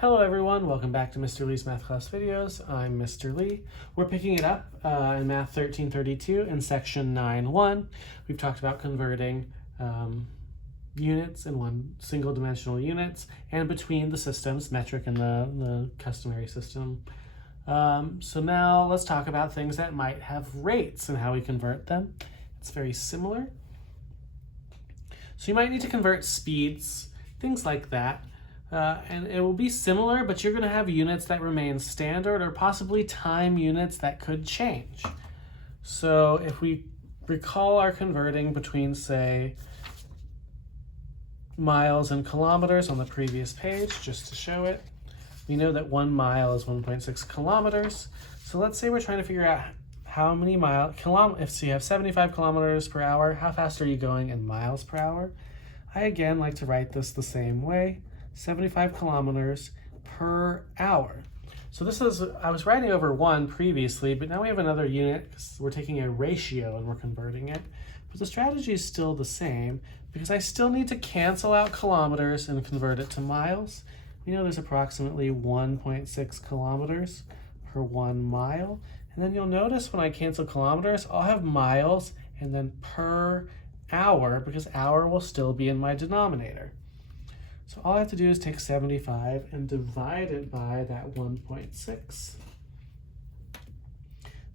Hello everyone, welcome back to Mr. Lee's Math Class Videos. I'm Mr. Lee. We're picking it up in Math 1332 in section 9.1. We've talked about converting units in single dimensional units and between the systems, metric and the customary system. So now let's talk about things that might have rates and how we convert them. It's very similar. So you might need to convert speeds, things like that. And it will be similar, but you're going to have units that remain standard or possibly time units that could change. So if we recall our converting between, say, miles and kilometers on the previous page, just to show it, we know that 1 mile is 1.6 kilometers. So let's say we're trying to figure out how many if you have 75 kilometers per hour, how fast are you going in miles per hour? I again like to write this the same way. 75 kilometers per hour. So this is, I was writing over 1 previously, but now we have another unit because we're taking a ratio and we're converting it. But the strategy is still the same because I still need to cancel out kilometers and convert it to miles. We know there's approximately 1.6 kilometers per 1 mile. And then you'll notice when I cancel kilometers, I'll have miles and then per hour because hour will still be in my denominator. So all I have to do is take 75 and divide it by that 1.6. So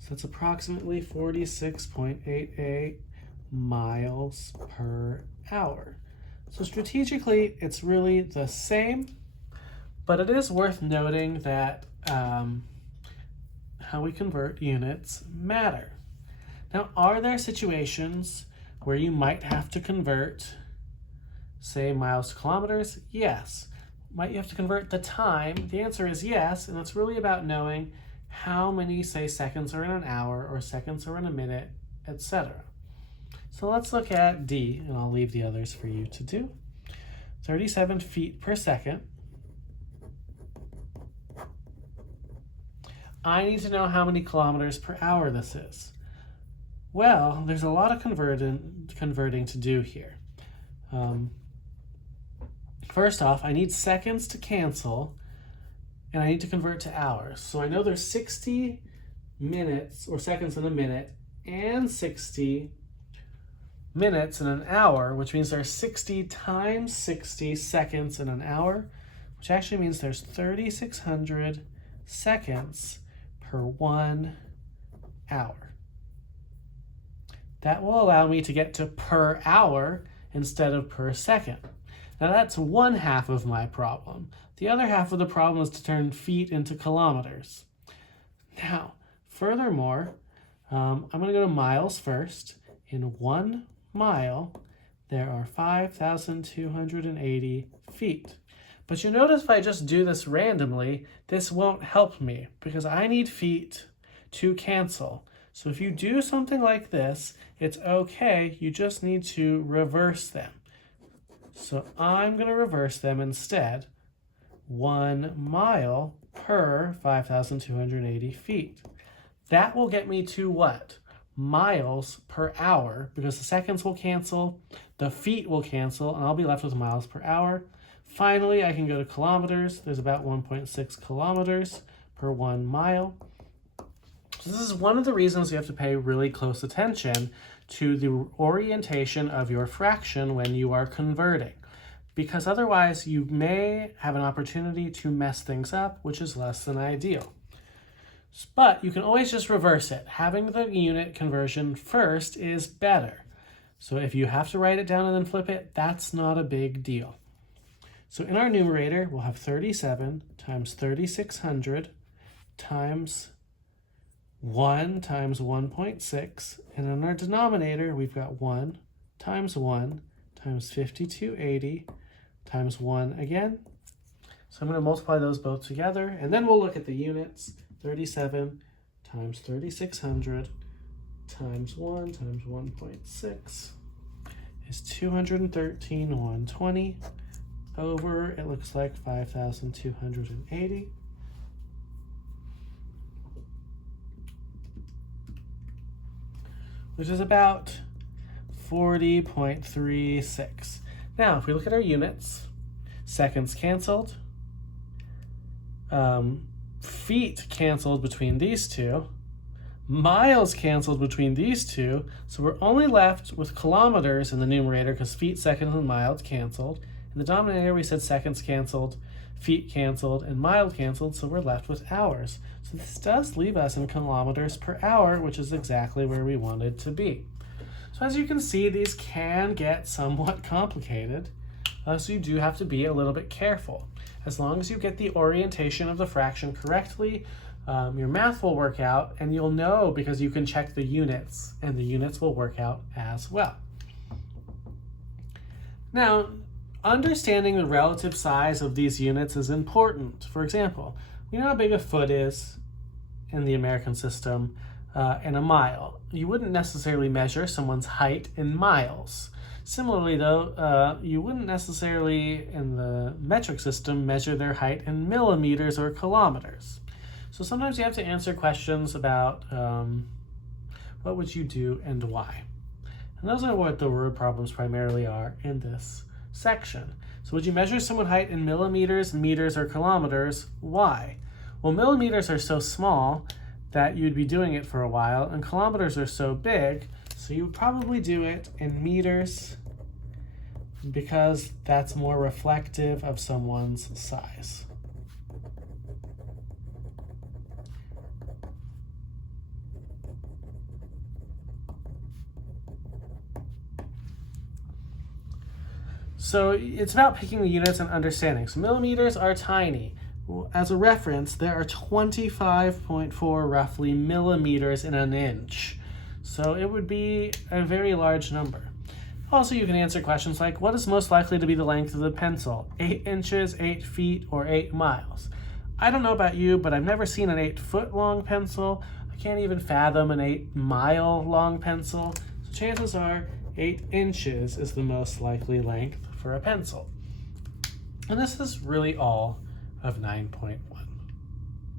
it's approximately 46.88 miles per hour. So strategically, it's really the same, but it is worth noting that how we convert units matter. Now, are there situations where you might have to convert, say, miles to kilometers? Yes. Might you have to convert the time? The answer is yes, and it's really about knowing how many, say, seconds are in an hour or seconds are in a minute, etc. So let's look at D, and I'll leave the others for you to do. 37 feet per second. I need to know how many kilometers per hour this is. Well, there's a lot of converting to do here. First off, I need seconds to cancel, and I need to convert to hours. So I know there's 60 minutes or seconds in a minute and 60 minutes in an hour, which means there's 60 times 60 seconds in an hour, which actually means there's 3,600 seconds per 1 hour. That will allow me to get to per hour instead of per second. Now that's one half of my problem. The other half of the problem is to turn feet into kilometers. Now, furthermore, I'm going to go to miles first. In 1 mile, there are 5,280 feet. But you'll notice if I just do this randomly, this won't help me because I need feet to cancel. So if you do something like this, it's okay. You just need to reverse them. So I'm going to reverse them instead. 1 mile per 5,280 feet. That will get me to what? Miles per hour, because the seconds will cancel, the feet will cancel, and I'll be left with miles per hour. Finally, I can go to kilometers. There's about 1.6 kilometers per 1 mile. So this is one of the reasons you have to pay really close attention to the orientation of your fraction when you are converting, because otherwise you may have an opportunity to mess things up, which is less than ideal. But you can always just reverse it. Having the unit conversion first is better. So if you have to write it down and then flip it, that's not a big deal. So in our numerator, we'll have 37 times 3,600 times 1 times 1.6, and in our denominator, we've got 1 times 5,280 times 1 again. So I'm going to multiply those both together, and then we'll look at the units. 37 times 3,600 times 1 times 1.6 is 213,120 over, it looks like 5,280. Which is about 40.36. Now, if we look at our units, seconds canceled, feet canceled between these two. Miles canceled between these two. So we're only left with kilometers in the numerator because feet, seconds, and miles canceled. In the denominator, we said seconds canceled, feet canceled, and mile canceled, so we're left with hours. So this does leave us in kilometers per hour, which is exactly where we wanted to be. So as you can see, these can get somewhat complicated, so you do have to be a little bit careful. As long as you get the orientation of the fraction correctly, your math will work out, and you'll know because you can check the units, and the units will work out as well. Now, understanding the relative size of these units is important. For example, you know how big a foot is in the American system and a mile. You wouldn't necessarily measure someone's height in miles. Similarly, though, you wouldn't necessarily in the metric system measure their height in millimeters or kilometers. So sometimes you have to answer questions about what would you do and why. And those are what the word problems primarily are in this section. So would you measure someone's height in millimeters, meters, or kilometers? Why? Well, millimeters are so small that you'd be doing it for a while, and kilometers are so big, so you would probably do it in meters because that's more reflective of someone's size. So it's about picking the units and understanding. So millimeters are tiny. As a reference, there are 25.4 roughly millimeters in an inch. So it would be a very large number. Also, you can answer questions like, what is most likely to be the length of the pencil? 8 inches, 8 feet, or 8 miles? I don't know about you, but I've never seen an 8-foot long pencil. I can't even fathom an 8-mile long pencil. So chances are 8 inches is the most likely length for a pencil. And this is really all of 9.1.